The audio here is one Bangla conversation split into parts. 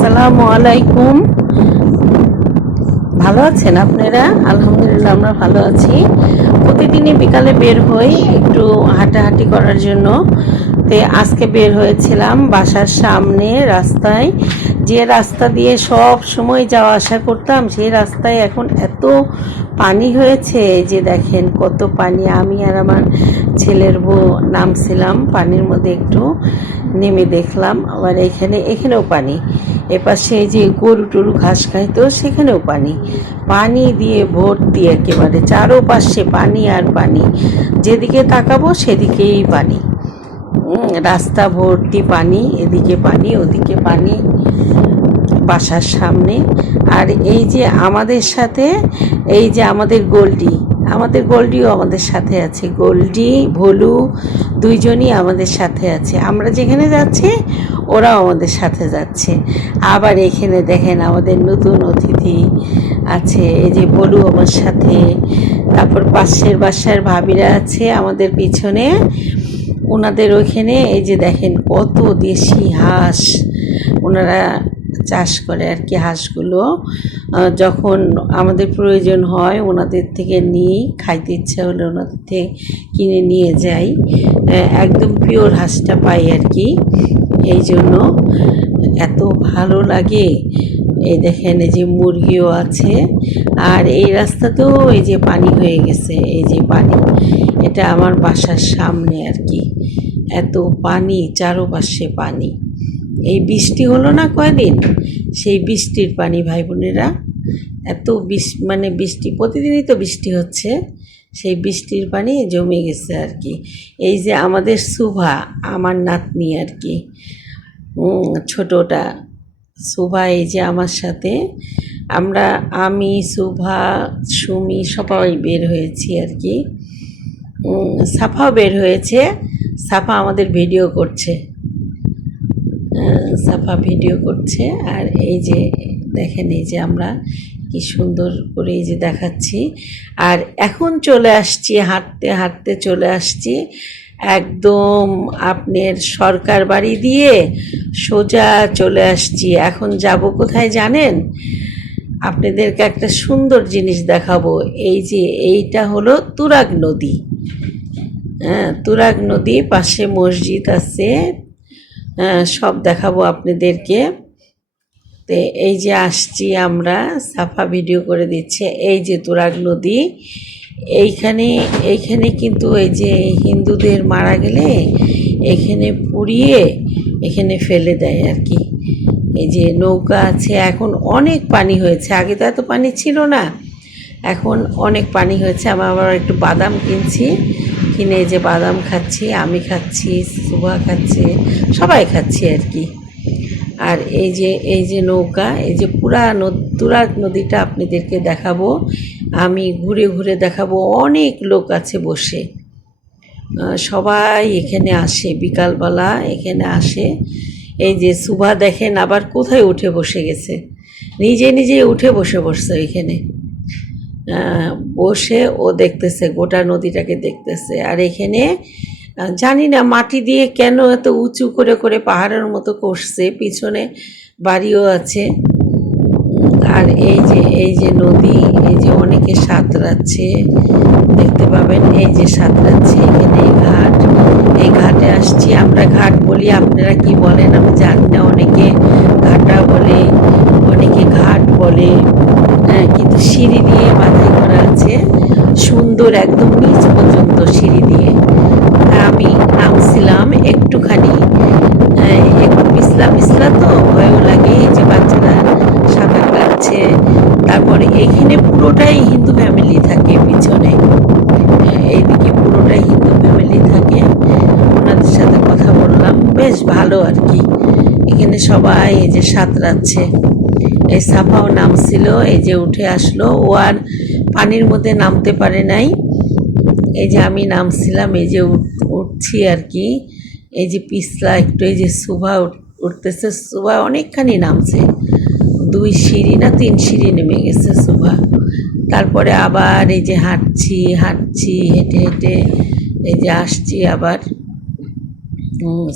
আসসালামু আলাইকুম। ভালো আছেন আপনারা? আলহামদুলিল্লাহ আমরা ভালো আছি। প্রতিদিনই বিকালে বের হই একটু হাঁটাহাঁটি করার জন্য। আজকে বের হয়েছিলাম বাসার সামনে রাস্তায়, যে রাস্তা দিয়ে সব সময় যাওয়া আসা করতাম, সেই রাস্তায় এখন এত পানি হয়েছে যে দেখেন কত পানি। আমি আর আমার ছেলের বউ নামছিলাম পানির মধ্যে, একটু নেমে দেখলাম আবার এখানেও পানি। এপাশে যে গরু টরু ঘাস খাইতো সেখানেও পানি, পানি দিয়ে ভর্তি, একেবারে চারোপাশে পানি আর পানি, যেদিকে তাকাবো সেদিকেই পানি। রাস্তা ভর্তি পানি, এদিকে পানি ওদিকে পানি, বাসার সামনে। আর এই যে আমাদের সাথে, এই যে আমাদের গোল্ডিও আমাদের সাথে আছে। গোল্ডি ভোলু দুইজনই আমাদের সাথে আছে। আমরা যেখানে যাচ্ছি ওরাও আমাদের সাথে যাচ্ছে। আবার এখানে দেখেন আমাদের নতুন অতিথি আছে, এই যে ভোলু আমার সাথে। তারপর পাশের বাসার ভাবিরা আছে আমাদের পিছনে, ওনাদের ওইখানে এই যে দেখেন কত দেশি হাঁস ওনারা চাষ করে আর কি। হাঁসগুলো যখন আমাদের প্রয়োজন হয় ওনাদের থেকে নিই, খাইতে ইচ্ছা হলে ওনাদের থেকে কিনে নিয়ে যাই, একদম পিওর হাঁসটা পাই আর কি। এই জন্য এত ভালো লাগে। এই দেখেন এই যে মুরগিও আছে। আর এই রাস্তাতেও এই যে পানি হয়ে গেছে, এই যে পানি, এটা আমার বাসার সামনে আর কি। এত পানি, চারোপাশে পানি। এই বৃষ্টি হলো না কয়দিন, সেই বৃষ্টির পানি ভাই বোনেরা। এত বৃষ্টি, প্রতিদিনই তো বৃষ্টি হচ্ছে, সেই বৃষ্টির পানি জমে গেছে আর কি। এই যে আমাদের শুভা, আমার নাতনি আর কি, ছোটটা শুভা, এই যে আমার সাথে আমি শুভা সুমি সবাই বের হয়েছি আর কি। সাফাও বের হয়েছে, সাফা আমাদের ভিডিও করছে, সাফা ভিডিও করছে। আর এই যে দেখেন, এই যে আমরা কি সুন্দর করে এই যে দেখাচ্ছি। আর এখন চলে আসছি, হাঁটতে হাঁটতে চলে আসছি একদম আপনার সরকার বাড়ি দিয়ে সোজা চলে আসছি। এখন যাব কোথায় জানেন? আপনাদেরকে একটা সুন্দর জিনিস দেখাবো। এই যে এইটা হলো তুরাগ নদী। হ্যাঁ, তুরাগ নদী, পাশে মসজিদ আছে, সব দেখাবো আপনাদেরকে। তো এই যে আসছি আমরা, সাফা ভিডিও করে দিচ্ছে। এই যে তুরাগ নদী, এইখানে কিন্তু এই যে হিন্দুদের মারা গেলে এখানে পুড়িয়ে এখানে ফেলে দেয় আর কি। এই যে নৌকা আছে, এখন অনেক পানি হয়েছে, আগে তো এত পানি ছিল না, এখন অনেক পানি হয়েছে। আমরা আবার একটু বাদাম কিনছি, কিনে এই যে বাদাম খাচ্ছি, আমি খাচ্ছি, সুভা খাচ্ছে, সবাই খাচ্ছি আর কি। আর এই যে নৌকা, এই যে তুরাগ নদীটা আপনাদেরকে দেখাবো, আমি ঘুরে ঘুরে দেখাবো। অনেক লোক আছে বসে, সবাই এখানে আসে, বিকালবেলা এখানে আসে। এই যে সুভা দেখেন আবার কোথায় উঠে বসে গেছে, নিজে উঠে বসছে এখানে, বসে ও দেখতেছে, গোটা নদীটাকে দেখতেছে। আর এখানে জানি না মাটি দিয়ে কেন এত উঁচু করে করে পাহাড়ের মতো করছে, পিছনে বাড়িও আছে। আর এই যে নদী, এই যে অনেকে সাঁতরাচ্ছে, দেখতে পাবেন এই যে সাঁতরাচ্ছে। এখানে এই ঘাটে আসছি আমরা, ঘাট বলি, আপনারা কি বলেন আমি জানি না। অনেকে ঘাটা বলে, অনেকে ঘাট বলে, কিন্তু সিঁড়ি দিয়ে বাঁধাই করা আছে, সুন্দর একদম নিচ পর্যন্ত সিঁড়ি দিয়ে। আমি নামছিলাম একটুখানি, একটু পিছলা তো ভয়ও লাগে। এই যে বাচ্চারা সাঁতার কাটছে। তারপরে এখানে পুরোটাই হিন্দু ফ্যামিলি থাকে, পিছনে এইদিকে পুরোটাই হিন্দু ফ্যামিলি থাকে। ওনাদের সাথে কথা বললাম, বেশ ভালো আর কি। এখানে সবাই এই যে সাঁতরাচ্ছে। এই সাফাও নামছিল, এই যে উঠে আসলো। ও আর পানির মধ্যে নামতে পারে নাই। এই যে আমি নামছিলাম, এই যে উঠছি আর কি। এই যে পিছলা একটু, এই যে সুভা উঠতেছে, সুভা অনেকখানি নামছে, 2 সিঁড়ি না 3 সিঁড়ি নেমে গেছে সুভা। তারপরে আবার এই যে হাঁটছি হেঁটে হেঁটে এই যে আসছি আবার।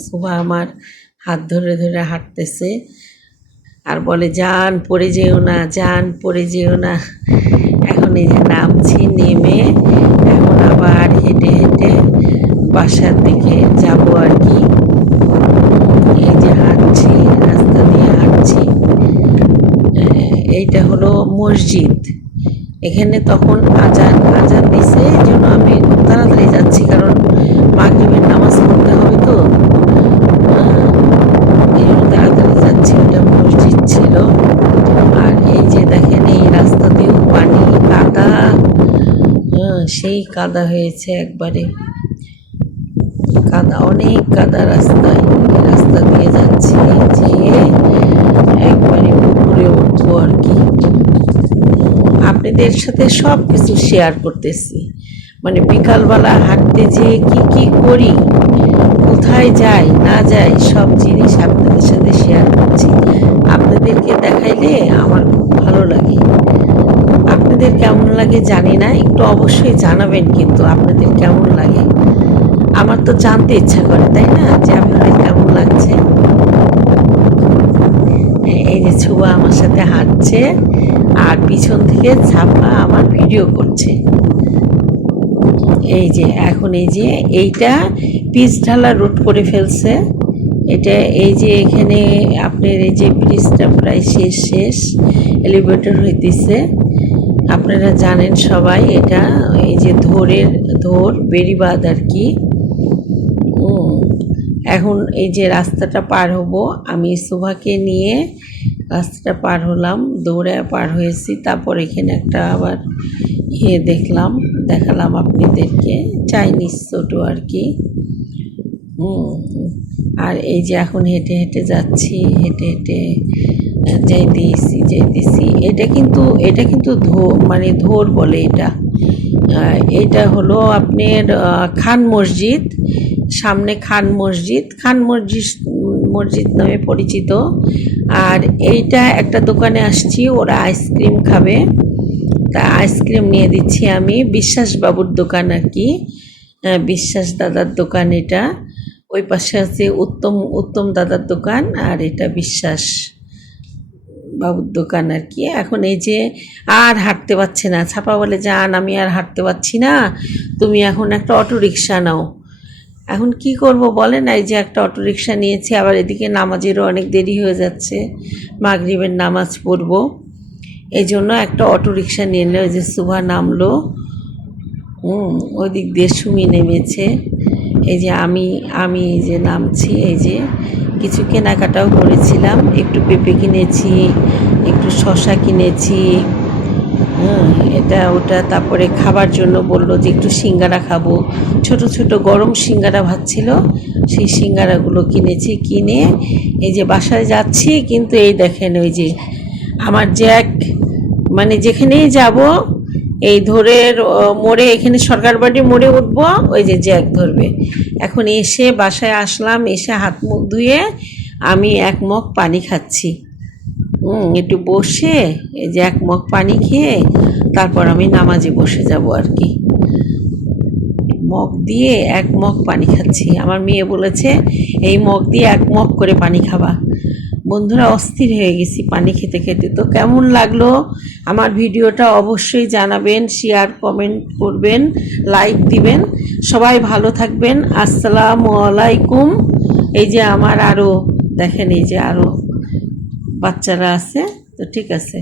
সুভা আমার হাত ধরে ধরে হাঁটতেছে। আর বলে জান পড়ে যেও না, জান পড়ে যেও না। এখন এই যে নামছি, নেমে এখন আবার হেঁটে হেঁটে বাসার দিকে যাব আর কি। এই যে হাঁটছি, রাস্তা দিয়ে হাঁটছি। এইটা হলো মসজিদ। এখানে তখন আজান আজান দিছে, এই জন্য আমি খুব তাড়াতাড়ি যাচ্ছি, কারণ মাগরিবের নামাজ পড়তে হবে তো। এই জন্য তাড়াতাড়ি যাচ্ছি। এটা মসজিদ ছিল। আর এই যে দেখেন এই রাস্তা দিয়েও পানি, কাদা, সেই কাদা হয়েছে একবারে। কাদা, অনেক কাদা রাস্তায়। এই রাস্তা দিয়ে যাচ্ছি, যেয়ে একবারে পুকুরে উঠবো আর কি। আপনাদের সাথে সব কিছু শেয়ার করতেছি, মানে বিকালবেলা হাঁটতে যেয়ে কি কি করি, কোথায় যাই না যাই, সব জিনিস আপনাদের সাথে শেয়ার করছি। আপনাদেরকে দেখাইলে আমার খুব ভালো লাগে। আপনাদের কেমন লাগে জানি না, একটু অবশ্যই জানাবেন কিন্তু আপনাদের কেমন লাগে। আমার তো জানতে ইচ্ছা করে, তাই না, যে আপনাদের কেমন লাগছে। এই যে ছুবা আমার সাথে হাঁটছে, আর পিছন থেকে ছাপা আমার ভিডিও করছে। এই যে এখন এই যে এইটা পিচ ঢালা রোড করে ফেলছে। এটা এই যে এখানে আপনার এই যে ব্রিজটা প্রায় শেষ, এলিভেটর হইতেছে। আপনারা জানেন সবাই, এটা এই যে ধোর বেড়িবাঁধ আর কি। এখন এই যে রাস্তাটা পার হব, আমি শোভাকে নিয়ে রাস্তাটা পার হলাম, দৌড়ে পার হয়েছি। তারপর এখানে একটা আবার দেখালাম আপনাদেরকে, চাইনিজ ছোটো আর কি। আর এই যে এখন হেঁটে হেঁটে যাচ্ছি, হেঁটে হেঁটে যাইতেছি। এটা কিন্তু মানে ধোর বলে এটা। এটা হলো আপনার খান মসজিদ, সামনে খান মসজিদ নামে পরিচিত। আর এইটা একটা দোকানে আসছি, ওরা আইসক্রিম খাবে, তা আইসক্রিম নিয়ে দিচ্ছি আমি। বিশ্বাস বাবুর দোকান আর কি, বিশ্বাস দাদার দোকান এটা। ওই পাশে আছে উত্তম দাদার দোকান, আর এটা বিশ্বাস বাবুর দোকান আর কি। এখন এই যে আর হাঁটতে পারছে না, ছাপা বলে জান আমি আর হাঁটতে পারছি না, তুমি এখন একটা অটো রিক্সা নাও। এখন কি করব বলেন, এই যে একটা অটো রিক্সা নিয়েছি, আবার এদিকে নামাজেরও অনেক দেরি হয়ে যাচ্ছে, মাগরিবের নামাজ পড়বো, এই জন্য একটা অটো রিক্সা নিয়ে নিল। ওই যে সুভা নামলো, ওই দিক দিয়ে সুমি নেমেছে। এই যে আমি এই যে নামছি, এই যে কিছু কেনাকাটাও করেছিলাম, একটু পেঁপে কিনেছি, একটু শসা কিনেছি, এটা ওটা। তারপরে খাবার জন্য বললো যে একটু সিঙ্গারা খাবো, ছোট ছোট গরম সিঙ্গারা ভাজছিল, সেই সিঙ্গারাগুলো কিনেছি। কিনে এই যে বাসায় যাচ্ছি, কিন্তু এই দেখেন ওই যে আমার জ্যাক, মানে যেখানেই যাব এই ধরের মোড়ে, এখানে সরকার বাড়ি মোড়ে উঠবো, ওই যে জ্যাক ধরবে। এখন এসে বাসায় আসলাম, এসে হাত মুখ ধুয়ে আমি এক মগ পানি খাচ্ছি। একটু বসে এই যে এক মগ পানি খেয়ে তারপর আমি নামাজে বসে যাব আর কি। মগ দিয়ে এক মগ পানি খাচ্ছি। আমার মেয়ে বলেছে এই মগ দিয়ে এক মগ করে পানি খাবা। বন্ধুরা, অস্থির হয়ে গেছি পানি খেতে খেতে। তো কেমন লাগলো আমার ভিডিওটা অবশ্যই জানাবেন, শেয়ার কমেন্ট করবেন, লাইক দিবেন। সবাই ভালো থাকবেন। আসসালামু আলাইকুম। এই যে আমার আরও দেখেন, এই যে আরও বাচ্চারা আছে, তো ঠিক আছে।